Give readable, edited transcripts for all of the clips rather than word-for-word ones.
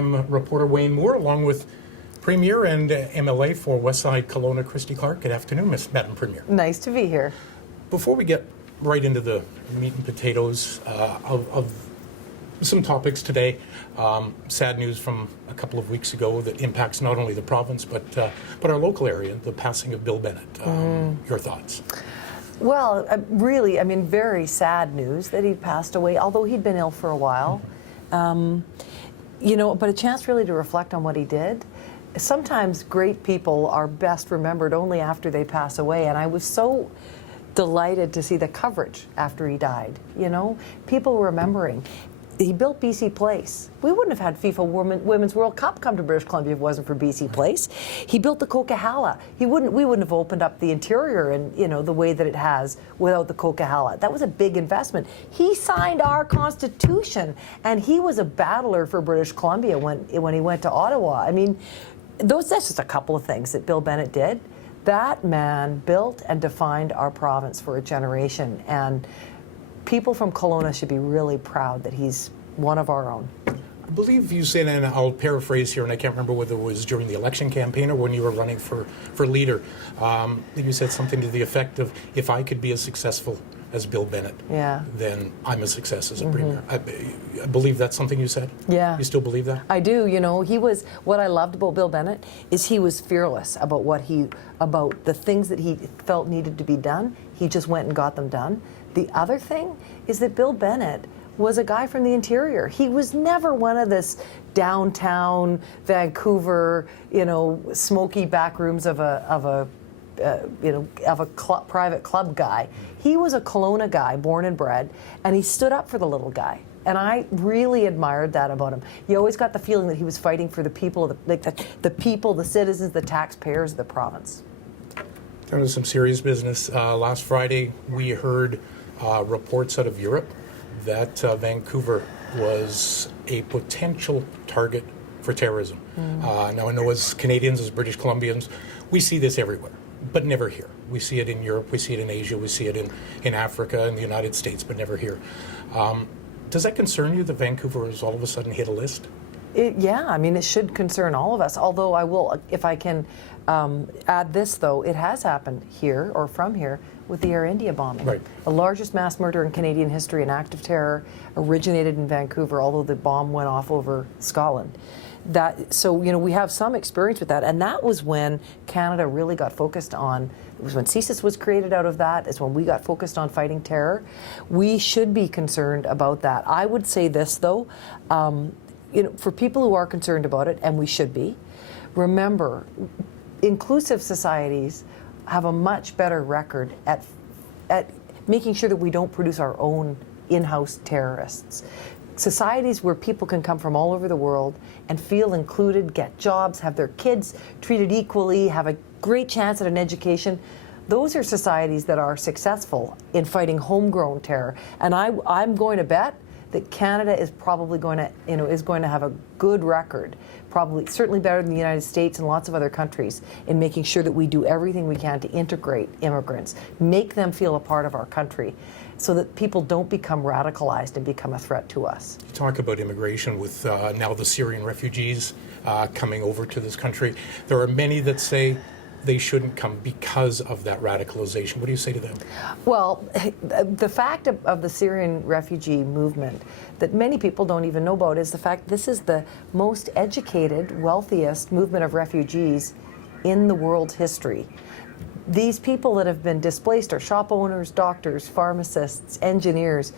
I'm reporter Wayne Moore, along with Premier and MLA for Westside Kelowna, Christy Clark. Good afternoon, Madam Premier. Nice to be here. Before we get right into the meat and potatoes of some topics today, sad news from a couple of weeks ago that impacts not only the province but our local area, the passing of Bill Bennett. Your thoughts? Well, really, very sad news that he passed away, although he'd been ill for a while. But a chance really to reflect on what he did. Sometimes great people are best remembered only after they pass away, and I was so delighted to see the coverage after he died. People remembering. He built BC Place. We wouldn't have had FIFA Women's World Cup come to British Columbia if it wasn't for BC Place. He built the Coquihalla. We wouldn't have opened up the interior and the way that it has without the Coquihalla. That was a big investment. He signed our Constitution, and he was a battler for British Columbia when he went to Ottawa. That's just a couple of things that Bill Bennett did. That man built and defined our province for a generation, and people from Kelowna should be really proud that he's one of our own. I believe you said, and I'll paraphrase here, and I can't remember whether it was during the election campaign or when you were running for leader, you said something to the effect of, if I could be as successful as Bill Bennett, then I'm a success as a premier. I believe that's something you said? Yeah. You still believe that? I do. What I loved about Bill Bennett is he was fearless about about the things that he felt needed to be done. He just went and got them done. The other thing is that Bill Bennett was a guy from the interior. He was never one of this downtown Vancouver, smoky back rooms of a private club guy. He was a Kelowna guy, born and bred, and he stood up for the little guy. And I really admired that about him. You always got the feeling that he was fighting for the people, the people, the citizens, the taxpayers of the province. Down to some serious business. Last Friday, we heard reports out of Europe that Vancouver was a potential target for terrorism. Now, I know as Canadians, as British Columbians, we see this everywhere, but never here. We see it in Europe, we see it in Asia, we see it in Africa, in the United States, but never here. Does that concern you that Vancouver has all of a sudden hit a list? It should concern all of us. Although I will, if I can add this, though, it has happened here or from here with the Air India bombing. Right. The largest mass murder in Canadian history, an act of terror, originated in Vancouver, although the bomb went off over Scotland. We have some experience with that, and that was when Canada really got focused on. It was when CSIS was created out of that. It's when we got focused on fighting terror. We should be concerned about that. I would say this, though, for people who are concerned about it, and we should be, remember, inclusive societies have a much better record at making sure that we don't produce our own in-house terrorists. Societies where people can come from all over the world and feel included, get jobs, have their kids treated equally, have a great chance at an education, those are societies that are successful in fighting homegrown terror. And I'm going to bet that Canada is probably going to have a good record, certainly better than the United States and lots of other countries, in making sure that we do everything we can to integrate immigrants, make them feel a part of our country, so that people don't become radicalized and become a threat to us. You talk about immigration with now the Syrian refugees coming over to this country. There are many that say they shouldn't come because of that radicalization. What do you say to them? Well, the fact of the Syrian refugee movement that many people don't even know about is the fact this is the most educated, wealthiest movement of refugees in the world's history. These people that have been displaced are shop owners, doctors, pharmacists, engineers.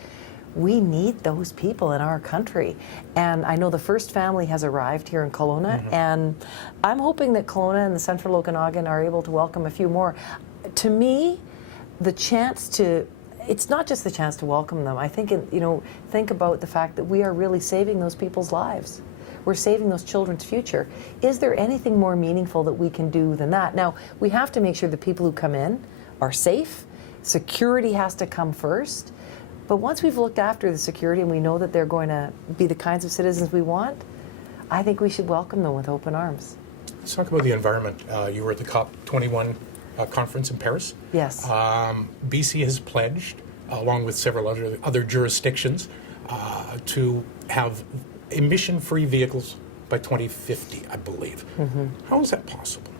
We need those people in our country. And I know the first family has arrived here in Kelowna, and I'm hoping that Kelowna and the Central Okanagan are able to welcome a few more. To me, it's not just the chance to welcome them. I think, think about the fact that we are really saving those people's lives. We're saving those children's future. Is there anything more meaningful that we can do than that? Now, we have to make sure the people who come in are safe. Security has to come first. But once we've looked after the security and we know that they're going to be the kinds of citizens we want, I think we should welcome them with open arms. Let's talk about the environment. You were at the COP21 conference in Paris. Yes. BC has pledged, along with several other jurisdictions, to have emission-free vehicles by 2050, I believe. How is that possible?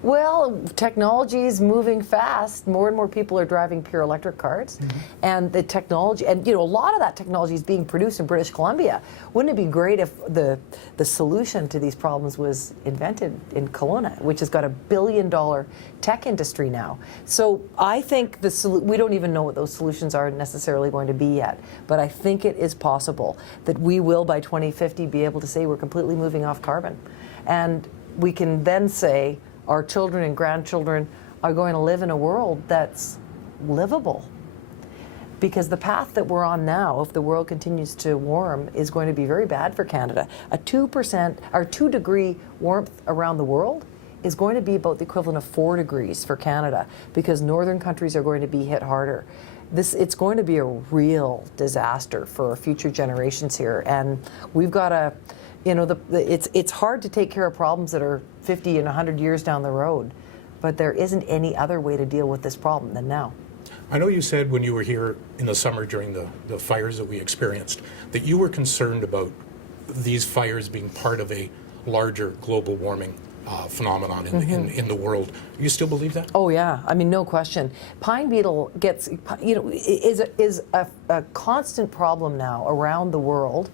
Well, technology is moving fast. More and more people are driving pure electric cars. And the technology, and a lot of that technology is being produced in British Columbia. Wouldn't it be great if the solution to these problems was invented in Kelowna, which has got $1 billion tech industry now? So I think we don't even know what those solutions are necessarily going to be yet, but I think it is possible that we will by 2050 be able to say we're completely moving off carbon. And we can then say, our children and grandchildren are going to live in a world that's livable. Because the path that we're on now, if the world continues to warm, is going to be very bad for Canada. A 2% or 2 degree warmth around the world is going to be about the equivalent of 4 degrees for Canada, because northern countries are going to be hit harder. It's going to be a real disaster for future generations here, and we've got to. It's hard to take care of problems that are 50 and 100 years down the road, but there isn't any other way to deal with this problem than now. I know you said when you were here in the summer during the fires that we experienced that you were concerned about these fires being part of a larger global warming phenomenon in the world. Do you still believe that? Oh yeah, I mean, no question. Pine beetle is a constant problem now around the world,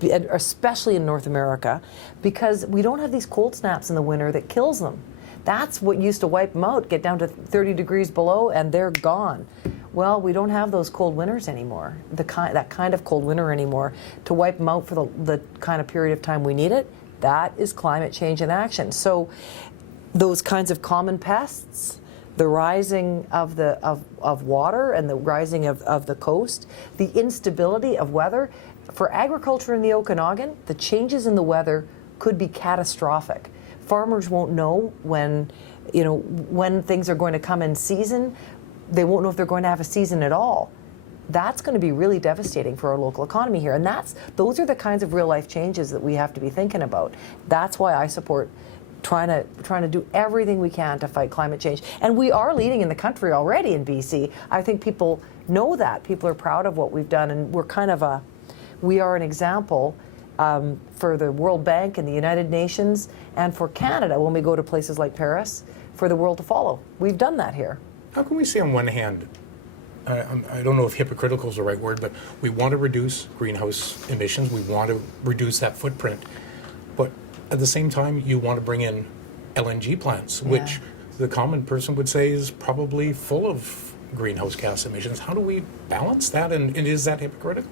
especially in North America, because we don't have these cold snaps in the winter that kills them. That's what used to wipe them out, get down to 30 degrees below and they're gone. Well, we don't have those cold winters anymore, that kind of cold winter anymore, to wipe them out for the kind of period of time we need it. That is climate change in action. So those kinds of common pests, the rising of water and the rising of the coast, the instability of weather. For agriculture in the Okanagan, the changes in the weather could be catastrophic. Farmers won't know when things are going to come in season. They won't know if they're going to have a season at all. That's going to be really devastating for our local economy here. And those are the kinds of real life changes that we have to be thinking about. That's why I support trying to do everything we can to fight climate change. And we are leading in the country already in BC. I think people know that. People are proud of what we've done, and we are an example for the World Bank and the United Nations, and for Canada when we go to places like Paris, for the world to follow. We've done that here. How can we say on one hand, I don't know if hypocritical is the right word, but we want to reduce greenhouse emissions, we want to reduce that footprint, but at the same time you want to bring in LNG plants, which the common person would say is probably full of greenhouse gas emissions. How do we balance that, and is that hypocritical?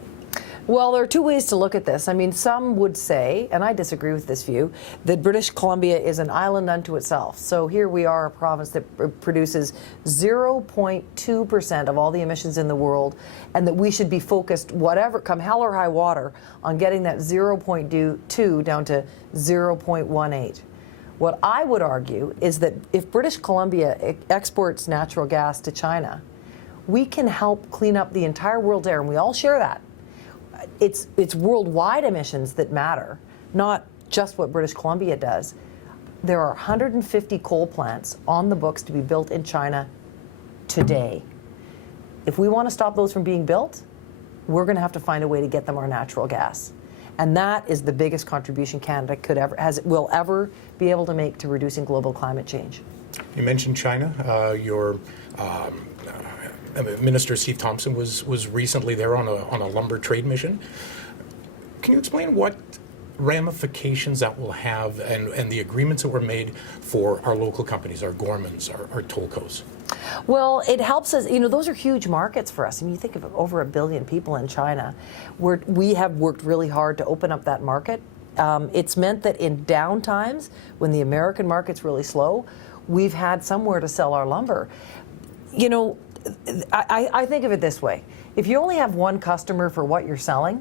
Well, there are two ways to look at this. I mean, some would say, and I disagree with this view, that British Columbia is an island unto itself. So here we are, a province that produces 0.2% of all the emissions in the world, and that we should be focused, whatever, come hell or high water, on getting that 0.2 down to 0.18. What I would argue is that if British Columbia exports natural gas to China, we can help clean up the entire world's air, and we all share that. It's worldwide emissions that matter, not just what British Columbia does. There are 150 coal plants on the books to be built in China today. If we want to stop those from being built, we're going to have to find a way to get them our natural gas. And that is the biggest contribution Canada will ever be able to make to reducing global climate change. You mentioned China. Your Minister Steve Thompson was recently there on a lumber trade mission. Can you explain what ramifications that will have and the agreements that were made for our local companies, our Gormans, our Tolcos? Well, it helps us. Those are huge markets for us. I mean, you think of over 1 billion people in China. We have worked really hard to open up that market. It's meant that in down times, when the American market's really slow, we've had somewhere to sell our lumber. I think of it this way. If you only have one customer for what you're selling,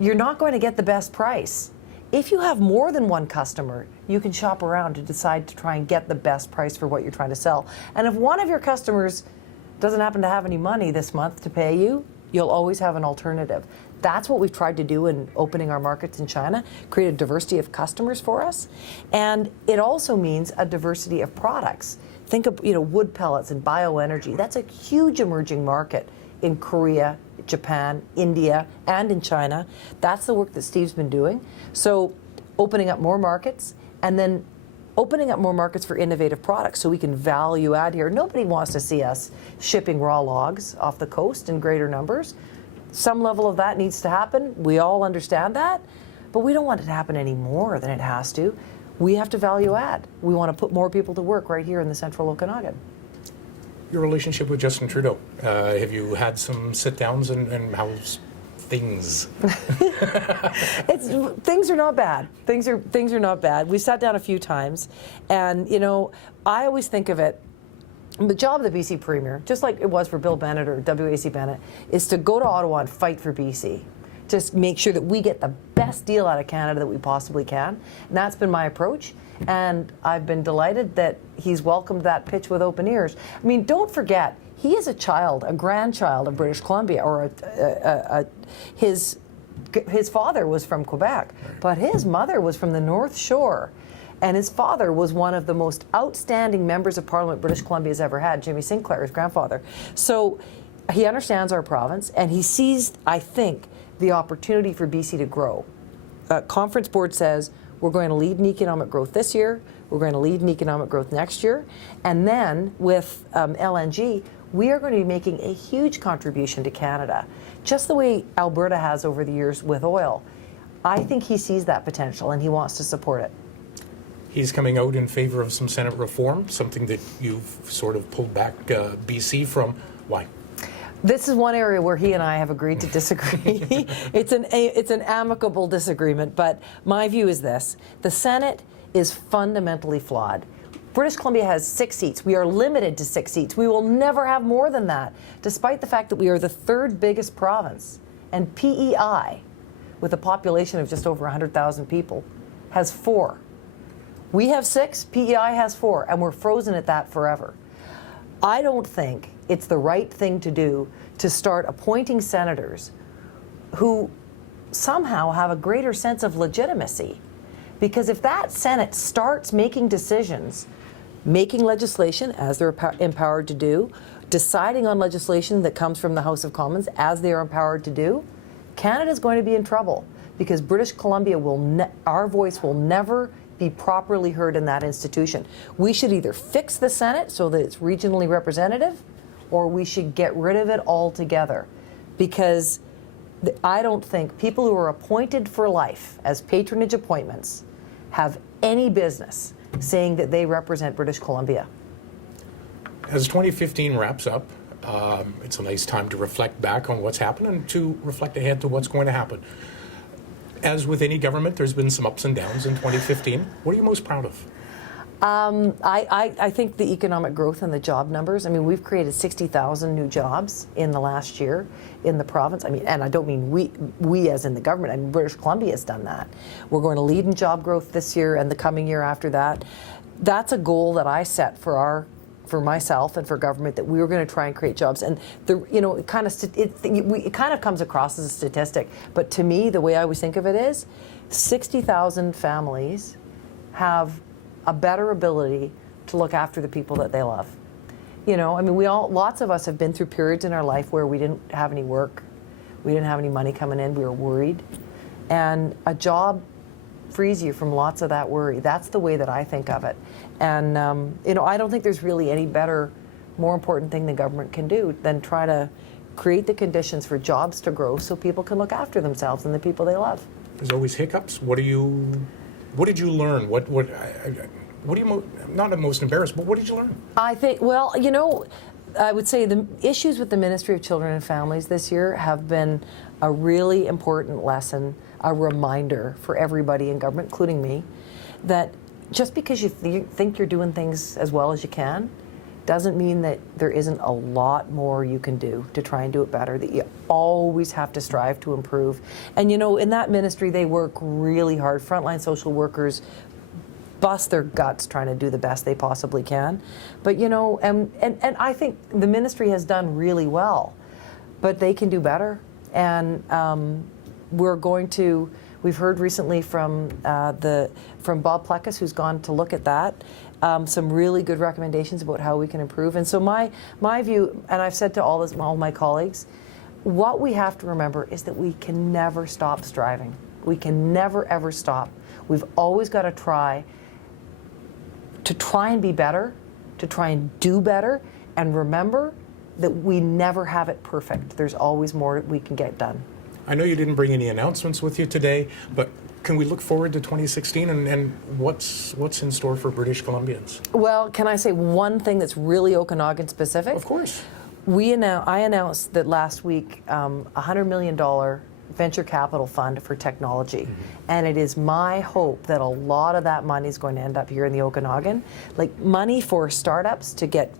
you're not going to get the best price. If you have more than one customer, you can shop around to decide to try and get the best price for what you're trying to sell. And if one of your customers doesn't happen to have any money this month to pay you, you'll always have an alternative. That's what we've tried to do in opening our markets in China, create a diversity of customers for us. And it also means a diversity of products. Think of wood pellets and bioenergy. That's a huge emerging market in Korea, Japan, India, and in China. That's the work that Steve's been doing. So opening up more markets, and then opening up more markets for innovative products so we can value add here. Nobody wants to see us shipping raw logs off the coast in greater numbers. Some level of that needs to happen. We all understand that, but we don't want it to happen any more than it has to. We have to value add. We want to put more people to work right here in the central Okanagan. Your relationship with Justin Trudeau, have you had some sit-downs, and how's things? Things are not bad. Things are not bad. We sat down a few times, and I always think of it. The job of the BC Premier, just like it was for Bill Bennett or W.A.C. Bennett, is to go to Ottawa and fight for BC. Just make sure that we get the best deal out of Canada that we possibly can. And that's been my approach. And I've been delighted that he's welcomed that pitch with open ears. I mean, don't forget, he is a grandchild of British Columbia, or his father was from Quebec, but his mother was from the North Shore. And his father was one of the most outstanding members of Parliament British Columbia has ever had, Jimmy Sinclair, his grandfather. So he understands our province, and he sees, I think, the opportunity for BC to grow. Conference board says we're going to lead in economic growth this year, we're going to lead in economic growth next year, and then with LNG, we are going to be making a huge contribution to Canada, just the way Alberta has over the years with oil. I think he sees that potential, and he wants to support it. He's coming out in favor of some Senate reform, something that you've sort of pulled back BC from. Why? This is one area where he and I have agreed to disagree. It's an amicable disagreement, but my view is this. The Senate is fundamentally flawed. British Columbia has 6 seats. We are limited to 6 seats. We will never have more than that, despite the fact that we are the 3rd biggest province. And PEI, with a population of just over 100,000 people, has 4. We have 6, PEI has 4, and we're frozen at that forever. I don't think it's the right thing to do to start appointing senators who somehow have a greater sense of legitimacy. Because if that Senate starts making decisions, making legislation as they're empowered to do, deciding on legislation that comes from the House of Commons as they are empowered to do, Canada's going to be in trouble, because British Columbia our voice will never be properly heard in that institution. We should either fix the Senate so that it's regionally representative, or we should get rid of it altogether, because I don't think people who are appointed for life as patronage appointments have any business saying that they represent British Columbia. As 2015 wraps up, it's a nice time to reflect back on what's happened and to reflect ahead to what's going to happen. As with any government, there's been some ups and downs in 2015. What are you most proud of? I think the economic growth and the job numbers. I mean, we've created 60,000 new jobs in the last year in the province. I mean, and I don't mean we as in the government. I mean, British Columbia has done that. We're going to lead in job growth this year and the coming year after that. That's a goal that I set for myself and for government, that we were going to try and create jobs. And it kind of comes across as a statistic, but to me, the way I always think of it is 60,000 families have a better ability to look after the people that they love. I mean, lots of us have been through periods in our life where we didn't have any work, we didn't have any money coming in, we were worried, and a job frees you from lots of that worry. That's the way that I think of it. And I don't think there's really any better, more important thing the government can do than try to create the conditions for jobs to grow so people can look after themselves and the people they love. There's always hiccups. What did you learn? What are you not most embarrassed, but what did you learn? I think, I would say the issues with the Ministry of Children and Families this year have been a really important lesson, a reminder for everybody in government, including me, that just because you think you're doing things as well as you can doesn't mean that there isn't a lot more you can do to try and do it better, that you always have to strive to improve. And in that ministry, they work really hard. Frontline social workers bust their guts trying to do the best they possibly can. But and I think the ministry has done really well, but they can do better. And we've heard recently from Bob Plekas, who's gone to look at that, some really good recommendations about how we can improve. And so my view, and I've said to all my colleagues, what we have to remember is that we can never stop striving. We can never, ever stop. We've always got to try and be better, to try and do better, and remember that we never have it perfect. There's always more we can get done. I know you didn't bring any announcements with you today, but can we look forward to 2016 and what's in store for British Columbians? Well, can I say one thing that's really Okanagan specific? Of course. I announced that last week $100 million venture capital fund for technology. And it is my hope that a lot of that money is going to end up here in the Okanagan. Like money for startups to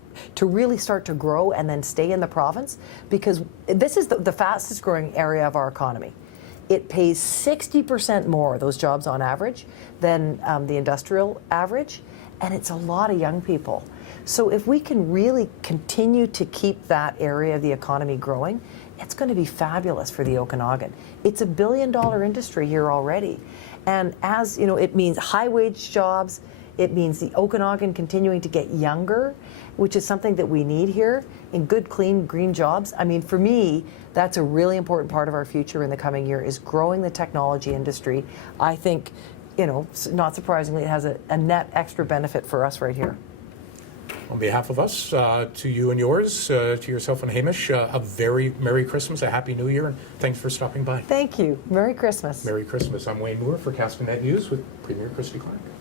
really start to grow and then stay in the province, because this is the fastest growing area of our economy. It pays 60% more, those jobs on average, than the industrial average, and it's a lot of young people. So if we can really continue to keep that area of the economy growing, it's going to be fabulous for the Okanagan. It's a $1 billion industry here already. And as you know, it means high wage jobs, it means the Okanagan continuing to get younger, which is something that we need here, in good, clean, green jobs. I mean, for me, that's a really important part of our future in the coming year, is growing the technology industry. I think, you know, not surprisingly, it has a net extra benefit for us right here. On behalf of us, to you and yours, to yourself and Hamish, a very Merry Christmas, a Happy New Year, and thanks for stopping by. Thank you. Merry Christmas. Merry Christmas. I'm Wayne Moore for Castanet News with Premier Christy Clark.